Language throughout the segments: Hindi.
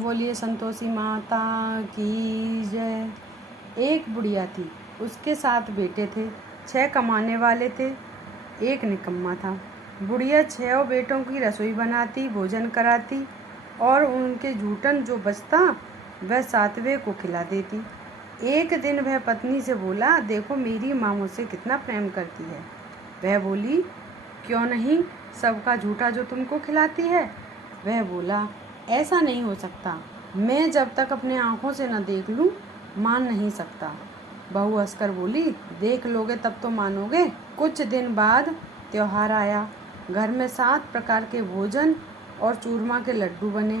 बोलिए संतोषी माता की जय। एक बुढ़िया थी, उसके 7 बेटे थे। 6 कमाने वाले थे, एक निकम्मा था। बुढ़िया 6 बेटों की रसोई बनाती, भोजन कराती और उनके जूठन जो बचता वह 7वें को खिला देती। एक दिन वह पत्नी से बोला, देखो मेरी माँ मुझसे कितना प्रेम करती है। वह बोली, क्यों नहीं, सबका झूठा जो तुमको खिलाती है। वह बोला, ऐसा नहीं हो सकता, मैं जब तक अपने आँखों से न देख लूँ मान नहीं सकता। बहू हंसकर बोली, देख लोगे तब तो मानोगे। कुछ दिन बाद त्योहार आया। घर में 7 प्रकार के भोजन और चूरमा के लड्डू बने।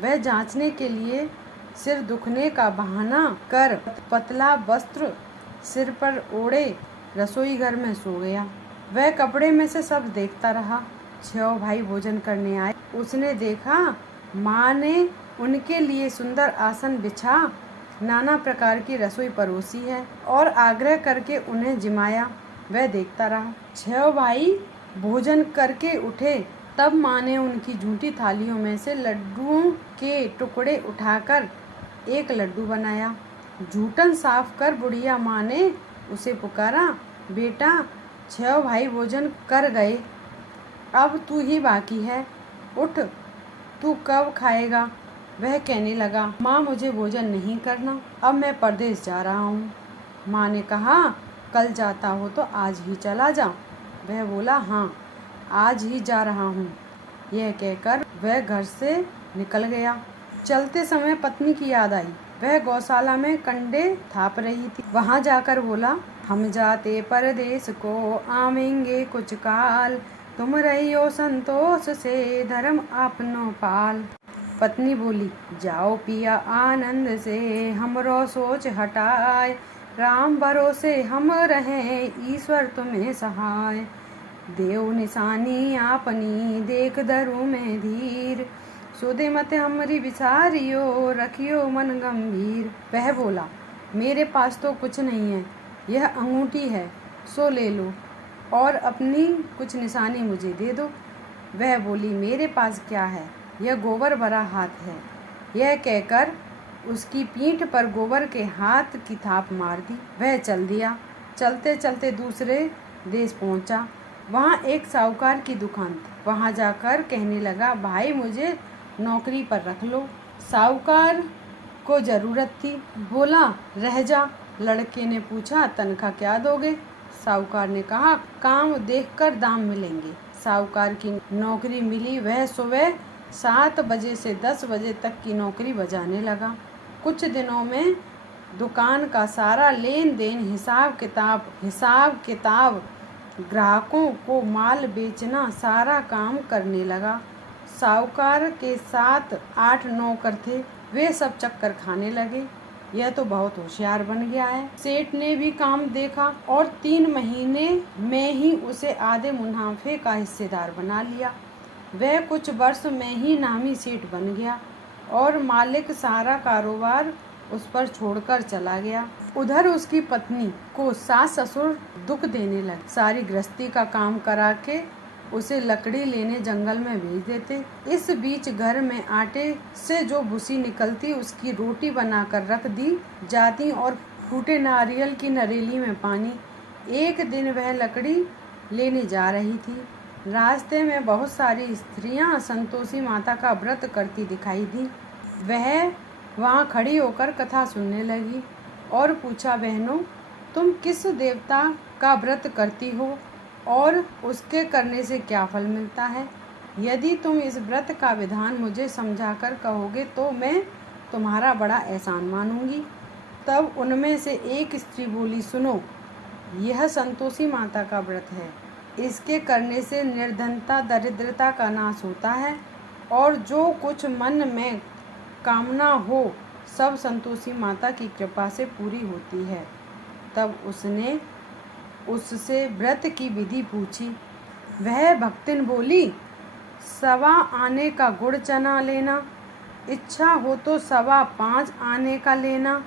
वह जांचने के लिए सिर दुखने का बहाना कर पतला वस्त्र सिर पर ओढ़े रसोई घर में सो गया। वह कपड़े में से सब देखता रहा। 6 भाई भोजन करने आए। उसने देखा माँ ने उनके लिए सुंदर आसन बिछा नाना प्रकार की रसोई परोसी है और आग्रह करके उन्हें जिमाया। वह देखता रहा। 6 भाई भोजन करके उठे, तब माँ ने उनकी झूठी थालियों में से लड्डुओं के टुकड़े उठाकर एक लड्डू बनाया। जूठन साफ कर बुढ़िया माँ ने उसे पुकारा, बेटा 6 भाई भोजन कर गए, अब तू ही बाकी है, उठ, तू कब खाएगा। वह कहने लगा, माँ मुझे भोजन नहीं करना, अब मैं परदेश जा रहा हूँ। माँ ने कहा, कल जाता हो तो आज ही चला जा। वह बोला, हाँ आज ही जा रहा हूँ। यह कहकर वह घर से निकल गया। चलते समय पत्नी की याद आई। वह गौशाला में कंडे थाप रही थी। वहाँ जाकर बोला, हम जाते परदेश को आवेंगे कुछ काल, तुम रहियो संतोष से धर्म अपनो पाल। पत्नी बोली, जाओ पिया आनंद से हमरो सोच हटाए, राम भरोसे हम रहें ईश्वर तुम्हें सहाय। देव निशानी आपनी देख धरू में धीर, सुधे मत हमरी विचारियो रखियो मन गंभीर। वह बोला, मेरे पास तो कुछ नहीं है, यह अंगूठी है सो ले लो और अपनी कुछ निशानी मुझे दे दो। वह बोली, मेरे पास क्या है, यह गोबर भरा हाथ है। यह कहकर उसकी पीठ पर गोबर के हाथ की थाप मार दी। वह चल दिया। चलते चलते दूसरे देश पहुंचा। वहाँ एक साहूकार की दुकान थी। वहाँ जाकर कहने लगा, भाई मुझे नौकरी पर रख लो। साहूकार को ज़रूरत थी। बोला, रह जा। लड़के ने पूछा, तनख्वाह क्या दोगे। साहूकार ने कहा, काम देखकर दाम मिलेंगे। साहूकार की नौकरी मिली। वह सुबह 7 बजे से 10 बजे तक की नौकरी बजाने लगा। कुछ दिनों में दुकान का सारा लेन देन हिसाब किताब ग्राहकों को माल बेचना सारा काम करने लगा। साहूकार के 7-8 नौकर थे। वे सब चक्कर खाने लगे। यह तो बहुत होशियार बन गया है। सेठ ने भी काम देखा और 3 महीने में ही उसे आधे मुनाफे का हिस्सेदार बना लिया। वह कुछ वर्ष में ही नामी सेठ बन गया और मालिक सारा कारोबार उस पर छोड़कर चला गया। उधर उसकी पत्नी को सास ससुर दुख देने लगे। सारी गृहस्थी का काम करा के उसे लकड़ी लेने जंगल में भेज देते। इस बीच घर में आटे से जो भूसी निकलती उसकी रोटी बनाकर रख दी जाती और फूटे नारियल की नरेली में पानी। एक दिन वह लकड़ी लेने जा रही थी। रास्ते में बहुत सारी स्त्रियां संतोषी माता का व्रत करती दिखाई दी। वह वहाँ खड़ी होकर कथा सुनने लगी और पूछा, बहनों तुम किस देवता का व्रत करती हो और उसके करने से क्या फल मिलता है। यदि तुम इस व्रत का विधान मुझे समझाकर कहोगे तो मैं तुम्हारा बड़ा एहसान मानूंगी। तब उनमें से एक स्त्री बोली, सुनो, यह संतोषी माता का व्रत है। इसके करने से निर्धनता दरिद्रता का नाश होता है और जो कुछ मन में कामना हो सब संतोषी माता की कृपा से पूरी होती है। तब उसने उससे व्रत की विधि पूछी। वह भक्तिन बोली, 1.25 आने का गुड़ चना लेना, इच्छा हो तो 5.25 आने का लेना,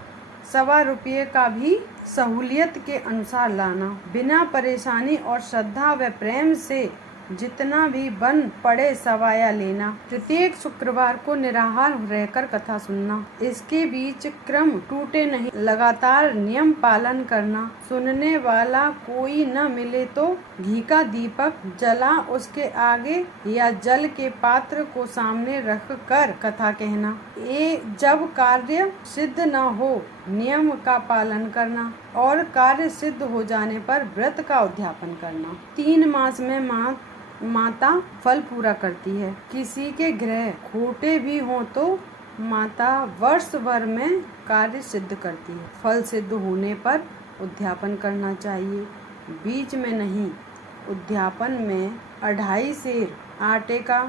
1.25 रुपये का भी सहूलियत के अनुसार लाना। बिना परेशानी और श्रद्धा व प्रेम से जितना भी बन पड़े सवाया लेना। प्रत्येक शुक्रवार को निराहार रहकर कथा सुनना। इसके बीच क्रम टूटे नहीं, लगातार नियम पालन करना। सुनने वाला कोई न मिले तो घी का दीपक जला उसके आगे या जल के पात्र को सामने रख कर कथा कहना। जब कार्य सिद्ध न हो नियम का पालन करना और कार्य सिद्ध हो जाने पर व्रत का उद्यापन करना। 3 मास में माता फल पूरा करती है। किसी के ग्रह खोटे भी हों तो माता वर्ष भर में कार्य सिद्ध करती है। फल सिद्ध होने पर उद्यापन करना चाहिए, बीच में नहीं। उद्यापन में 2.5 सेर आटे का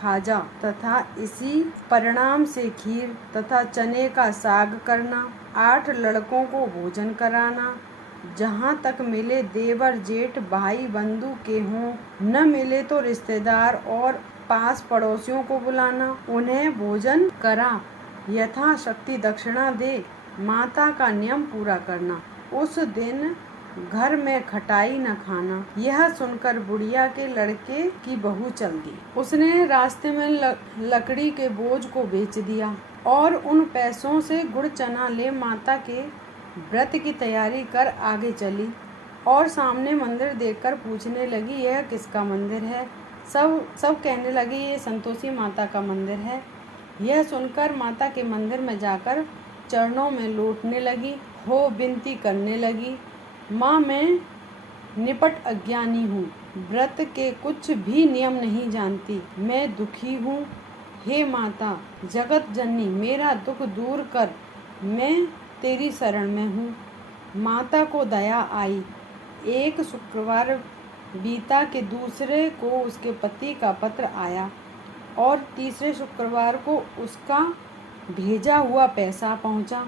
खाजा तथा इसी परिणाम से खीर तथा चने का साग करना। 8 लड़कों को भोजन कराना। जहाँ तक मिले देवर जेठ भाई बंधु के हों, न मिले तो रिश्तेदार और पास पड़ोसियों को बुलाना। उन्हें भोजन करा यथाशक्ति दक्षिणा दे माता का नियम पूरा करना। उस दिन घर में खटाई न खाना। यह सुनकर बुढ़िया के लड़के की बहू चल दी। उसने रास्ते में लकड़ी के बोझ को बेच दिया और उन पैसों से गुड़ चना ले माता के व्रत की तैयारी कर आगे चली और सामने मंदिर देखकर पूछने लगी, यह किसका मंदिर है? सब कहने लगे, ये संतोषी माता का मंदिर है। यह सुनकर माता के मंदिर में जाकर चरणों में लौटने लगी, हो विनती करने लगी, माँ मैं निपट अज्ञानी हूँ, व्रत के कुछ भी नियम नहीं जानती, मैं दुखी हूँ। हे माता जगत जननी मेरा दुख दूर कर, मैं तेरी शरण में हूँ। माता को दया आई। एक शुक्रवार बीता के दूसरे को उसके पति का पत्र आया और तीसरे शुक्रवार को उसका भेजा हुआ पैसा पहुँचा।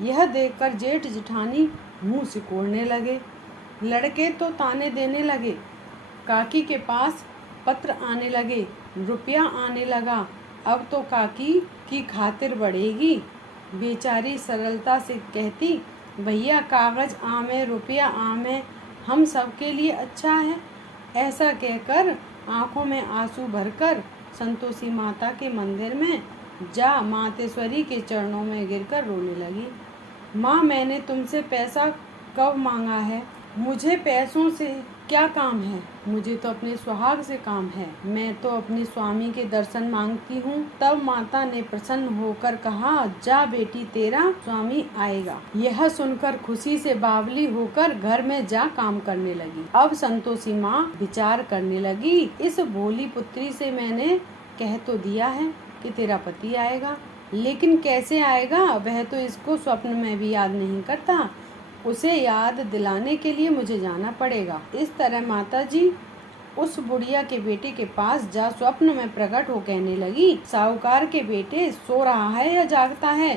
यह देखकर जेठ जेठानी मुँह सिकोड़ने लगे। लड़के तो ताने देने लगे। काकी के पास पत्र आने लगे, रुपया आने लगा। अब तो काकी की खातिर बढ़ेगी। बेचारी सरलता से कहती, भैया कागज आम है, रुपया आम है, हम सबके लिए अच्छा है। ऐसा कहकर आंखों में आंसू भरकर संतोषी माता के मंदिर में जा मातेश्वरी के चरणों में गिरकर रोने लगी। माँ मैंने तुमसे पैसा कब मांगा है? मुझे पैसों से क्या काम है? मुझे तो अपने सुहाग से काम है। मैं तो अपने स्वामी के दर्शन मांगती हूँ। तब माता ने प्रसन्न होकर कहा, जा बेटी तेरा स्वामी आएगा। यह सुनकर खुशी से बावली होकर घर में जा काम करने लगी। अब संतोषी माँ विचार करने लगी, इस भोली पुत्री से मैंने कह तो दिया है कि तेरा पति आएगा, लेकिन कैसे आएगा वह तो इसको स्वप्न में भी याद नहीं करता। उसे याद दिलाने के लिए मुझे जाना पड़ेगा। इस तरह माताजी उस बुढ़िया के बेटे के पास जा स्वप्न में प्रकट हो कहने लगी, साहूकार के बेटे सो रहा है या जागता है?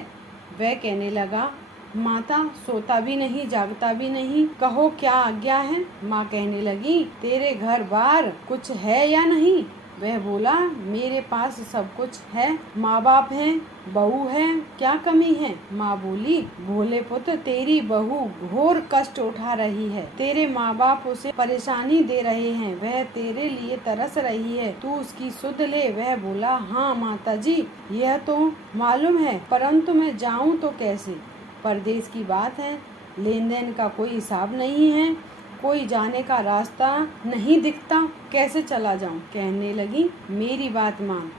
वह कहने लगा, माता सोता भी नहीं जागता भी नहीं, कहो क्या आज्ञा है? माँ कहने लगी, तेरे घर बार कुछ है या नहीं? वह बोला, मेरे पास सब कुछ है, माँ बाप हैं, बहू है, क्या कमी है? माँ बोली, भोले पुत्र तेरी बहू घोर कष्ट उठा रही है, तेरे माँ बाप उसे परेशानी दे रहे हैं, वह तेरे लिए तरस रही है, तू उसकी सुध ले। वह बोला, हाँ माता जी यह तो मालूम है, परंतु मैं जाऊँ तो कैसे? परदेश की बात है, लेन देन का कोई हिसाब नहीं है, कोई जाने का रास्ता नहीं दिखता, कैसे चला जाऊं? कहने लगी, मेरी बात मान,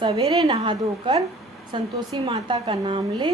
सवेरे नहा धोकर संतोषी माता का नाम ले,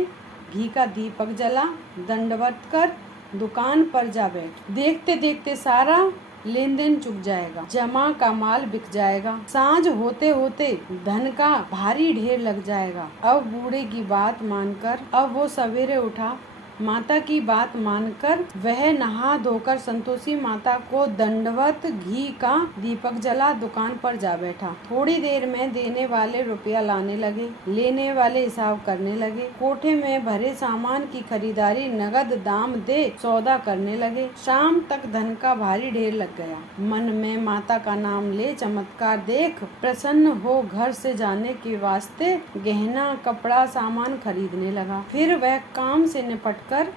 घी का दीपक जला, दंडवत कर दुकान पर जा बैठ। देखते देखते सारा लेन देन चुक जाएगा, जमा का माल बिक जाएगा, सांझ होते होते धन का भारी ढेर लग जाएगा। अब बूढ़े की बात मानकर अब वो सवेरे उठा। माता की बात मानकर वह नहा धोकर संतोषी माता को दंडवत घी का दीपक जला दुकान पर जा बैठा। थोड़ी देर में देने वाले रुपया लाने लगे, लेने वाले हिसाब करने लगे। कोठे में भरे सामान की खरीदारी नगद दाम दे सौदा करने लगे। शाम तक धन का भारी ढेर लग गया। मन में माता का नाम ले चमत्कार देख प्रसन्न हो घर से जाने के वास्ते गहना कपड़ा सामान खरीदने लगा। फिर वह काम से निपट कर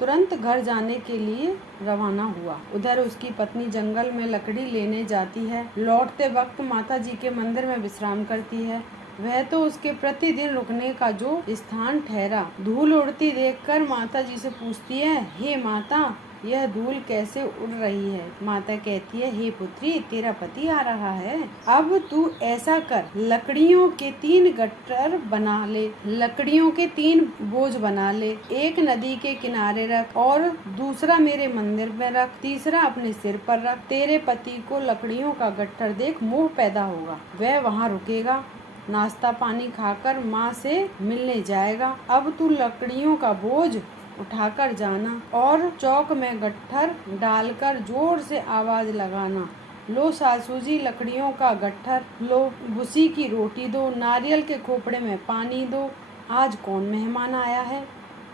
तुरंत घर जाने के लिए रवाना हुआ। उधर उसकी पत्नी जंगल में लकड़ी लेने जाती है। लौटते वक्त माता जी के मंदिर में विश्राम करती है। वह तो उसके प्रतिदिन रुकने का जो स्थान ठहरा। धूल उड़ती देखकर माता जी से पूछती है, हे माता, यह धूल कैसे उड़ रही है? माता कहती है, हे पुत्री, तेरा पति आ रहा है। अब तू ऐसा कर, लकड़ियों के 3 गट्टर बना ले, लकड़ियों के 3 बोझ बना ले। एक नदी के किनारे रख और दूसरा मेरे मंदिर में रख, तीसरा अपने सिर पर रख। तेरे पति को लकड़ियों का गट्ठर देख मोह पैदा होगा। वह वहाँ रुकेगा, नाश्ता पानी खाकर माँ से मिलने जाएगा। अब तू लकड़ियों का बोझ उठाकर जाना और चौक में गट्ठर डालकर जोर से आवाज लगाना, लो सासू जी लकड़ियों का गट्ठर, लो भूसी की रोटी दो, नारियल के खोपड़े में पानी दो, आज कौन मेहमान आया है।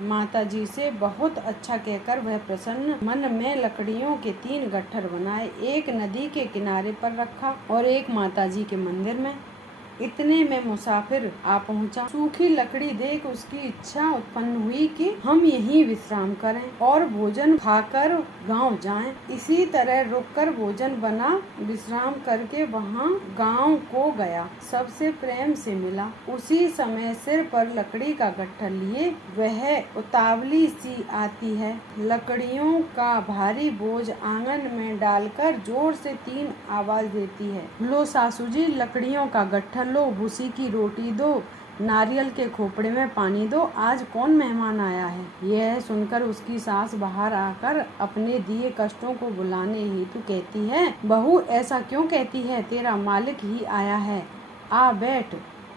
माता जी से बहुत अच्छा कहकर वह प्रसन्न मन में लकड़ियों के 3 गट्ठर बनाए, एक नदी के किनारे पर रखा और एक माता जी के मंदिर में। इतने में मुसाफिर आ पहुंचा। सूखी लकड़ी देख उसकी इच्छा उत्पन्न हुई कि हम यहीं विश्राम करें और भोजन खाकर गांव जाएं। इसी तरह रुककर भोजन बना, विश्राम करके वहां गांव को गया, सबसे प्रेम से मिला। उसी समय सिर पर लकड़ी का गट्ठर लिए वह उतावली सी आती है, लकड़ियों का भारी बोझ आंगन में डालकर जोर से 3 आवाज देती है, लो सासू जी लकड़ियों का गट्ठर लो, भूसी की रोटी दो, नारियल के खोपड़े में पानी दो, आज कौन मेहमान आया है। यह सुनकर उसकी सास बाहर आकर अपने दिए कष्टों को बुलाने हेतु कहती है, बहू ऐसा क्यों कहती है, तेरा मालिक ही आया है, आ बैठ,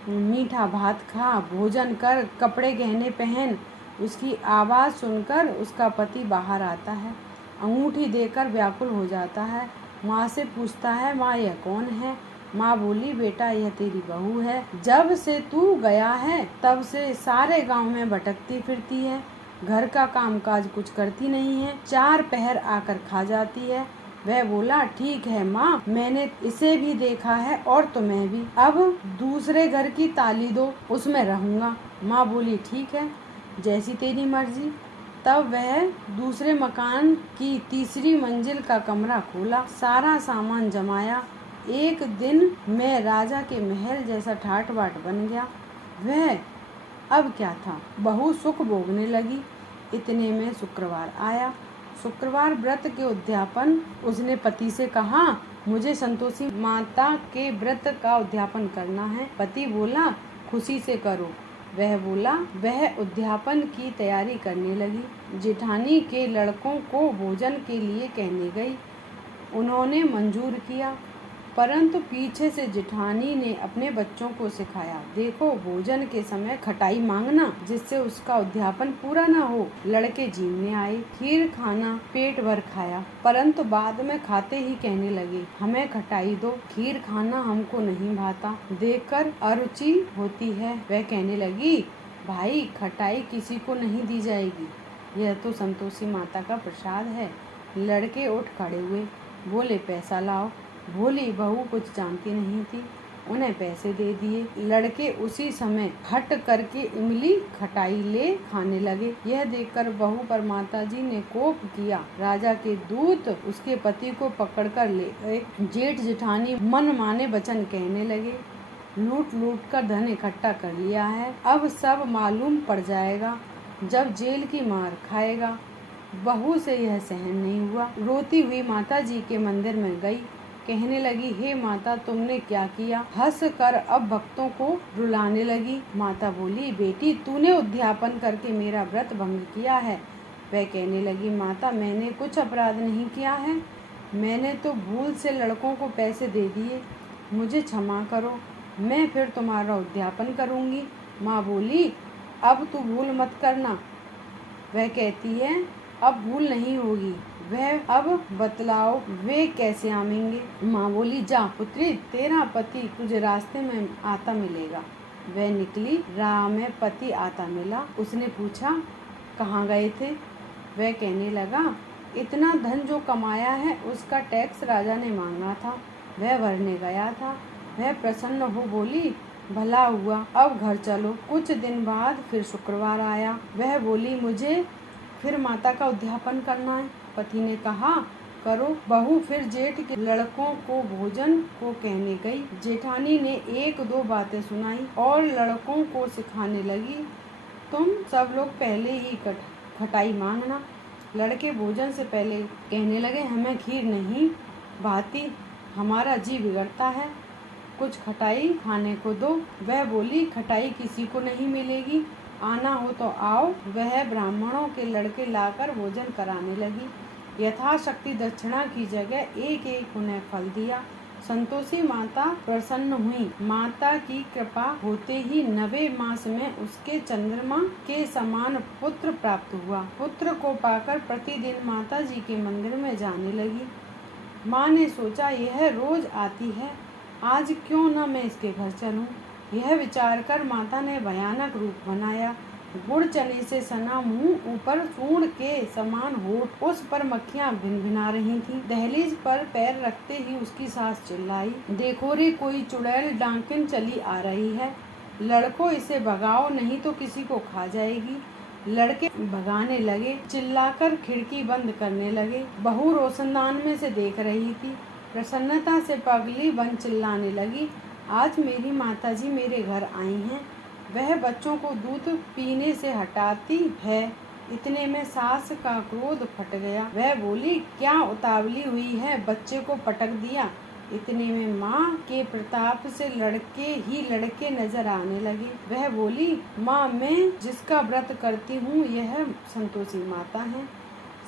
मीठा भात खा, भोजन कर, कपड़े गहने पहन। उसकी आवाज सुनकर उसका पति बाहर आता है, अंगूठी देकर व्याकुल हो जाता है। माँ से पूछता है, माँ यह कौन है। माँ बोली, बेटा यह तेरी बहू है, जब से तू गया है तब से सारे गांव में भटकती फिरती है, घर का कामकाज कुछ करती नहीं है, 4 पहर आकर खा जाती है। वह बोला, ठीक है माँ, मैंने इसे भी देखा है और तुम्हें भी, अब दूसरे घर की ताली दो, उसमें रहूंगा। माँ बोली, ठीक है, जैसी तेरी मर्जी। तब वह दूसरे मकान की तीसरी मंजिल का कमरा खोला, सारा सामान जमाया। एक दिन में राजा के महल जैसा ठाट बाट बन गया। वह अब क्या था, बहू सुख भोगने लगी। इतने में शुक्रवार आया। शुक्रवार व्रत के उद्यापन, उसने पति से कहा, मुझे संतोषी माता के व्रत का उद्यापन करना है। पति बोला, खुशी से करो। वह बोला, वह उद्यापन की तैयारी करने लगी। जेठानी के लड़कों को भोजन के लिए कहने गई। उन्होंने मंजूर किया, परंतु पीछे से जेठानी ने अपने बच्चों को सिखाया, देखो भोजन के समय खटाई मांगना, जिससे उसका उद्यापन पूरा न हो। लड़के जीवने आए, खीर खाना पेट भर खाया, परंतु बाद में खाते ही कहने लगे, हमें खटाई दो, खीर खाना हमको नहीं भाता, देखकर अरुचि होती है। वह कहने लगी, भाई खटाई किसी को नहीं दी जाएगी, यह तो संतोषी माता का प्रसाद है। लड़के उठ खड़े हुए, बोले, पैसा लाओ। भोली बहू कुछ जानती नहीं थी, उन्हें पैसे दे दिए। लड़के उसी समय हट करके इमली खटाई ले खाने लगे। यह देखकर बहू पर माताजी ने कोप किया। राजा के दूत उसके पति को पकड़कर ले गए। जेठ जेठानी मन माने वचन कहने लगे, लूट लूट कर धन इकट्ठा कर लिया है, अब सब मालूम पड़ जाएगा, जब जेल की मार खाएगा। बहू से यह सहन नहीं हुआ, रोती हुई माता जी के मंदिर में गई। कहने लगी, हे माता, तुमने क्या किया। हंस कर अब भक्तों को रुलाने लगी। माता बोली, बेटी तूने उद्यापन करके मेरा व्रत भंग किया है। वह कहने लगी, माता मैंने कुछ अपराध नहीं किया है, मैंने तो भूल से लड़कों को पैसे दे दिए, मुझे क्षमा करो, मैं फिर तुम्हारा उद्यापन करूँगी। माँ बोली, अब तू भूल मत करना। वह कहती है, अब भूल नहीं होगी। वह अब बतलाओ वे कैसे आवेंगे। माँ बोली, जा पुत्री, तेरा पति तुझे रास्ते में आता मिलेगा। वह निकली, राह में पति आता मिला। उसने पूछा, कहाँ गए थे। वह कहने लगा, इतना धन जो कमाया है उसका टैक्स राजा ने मांगा था, वह भरने गया था। वह प्रसन्न हो बोली, भला हुआ, अब घर चलो। कुछ दिन बाद फिर शुक्रवार आया। वह बोली, मुझे फिर माता का उद्यापन करना है। पति ने कहा, करो। बहू फिर जेठ के लड़कों को भोजन को कहने गई। जेठानी ने एक दो बातें सुनाई और लड़कों को सिखाने लगी, तुम सब लोग पहले ही खटाई मांगना। लड़के भोजन से पहले कहने लगे, हमें खीर नहीं भाती, हमारा जी बिगड़ता है, कुछ खटाई खाने को दो। वह बोली, खटाई किसी को नहीं मिलेगी, आना हो तो आओ। वह ब्राह्मणों के लड़के लाकर भोजन कराने लगी। यथाशक्ति दक्षिणा की जगह एक एक उन्हें फल दिया। संतोषी माता प्रसन्न हुई। माता की कृपा होते ही 9वें मास में उसके चंद्रमा के समान पुत्र प्राप्त हुआ। पुत्र को पाकर प्रतिदिन माता जी के मंदिर में जाने लगी। माँ ने सोचा, यह रोज आती है, आज क्यों न मैं इसके घर चलूं। यह विचार कर माता ने भयानक रूप बनाया। गुड़ चने से सना मुंह, ऊपर सूंड के समान होठ, उस पर मक्खियां भिनभिना रही थीं। दहलीज पर पैर रखते ही उसकी सास चिल्लाई, देखो रे, कोई चुड़ैल डांकिन चली आ रही है, लड़को इसे भगाओ नहीं तो किसी को खा जाएगी। लड़के भगाने लगे, चिल्लाकर खिड़की बंद करने लगे। बहू रोशनदान में से देख रही थी। प्रसन्नता से पगली बन चिल्लाने लगी, आज मेरी माताजी मेरे घर आई हैं, वह बच्चों को दूध पीने से हटाती है। इतने में सास का क्रोध फट गया। वह बोली, क्या उतावली हुई है, बच्चे को पटक दिया। इतने में माँ के प्रताप से लड़के नजर आने लगे। वह बोली, माँ, मैं जिसका व्रत करती हूँ यह संतोषी माता है।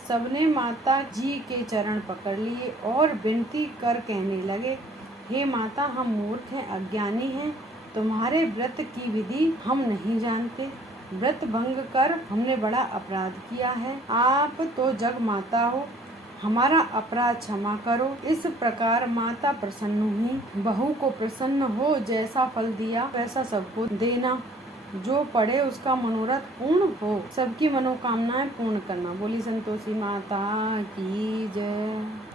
सबने माता जी के चरण पकड़ लिए और विनती कर कहने लगे, हे माता, हम मूर्ख हैं, अज्ञानी हैं, तुम्हारे व्रत की विधि हम नहीं जानते। व्रत भंग कर हमने बड़ा अपराध किया है। आप तो जग माता हो, हमारा अपराध क्षमा करो। इस प्रकार माता प्रसन्न हुई। बहू को प्रसन्न हो, जैसा फल दिया वैसा सबको देना, जो पढ़े उसका मनोरथ पूर्ण हो, सबकी मनोकामनाएं पूर्ण करना। बोली संतोषी माता की जय।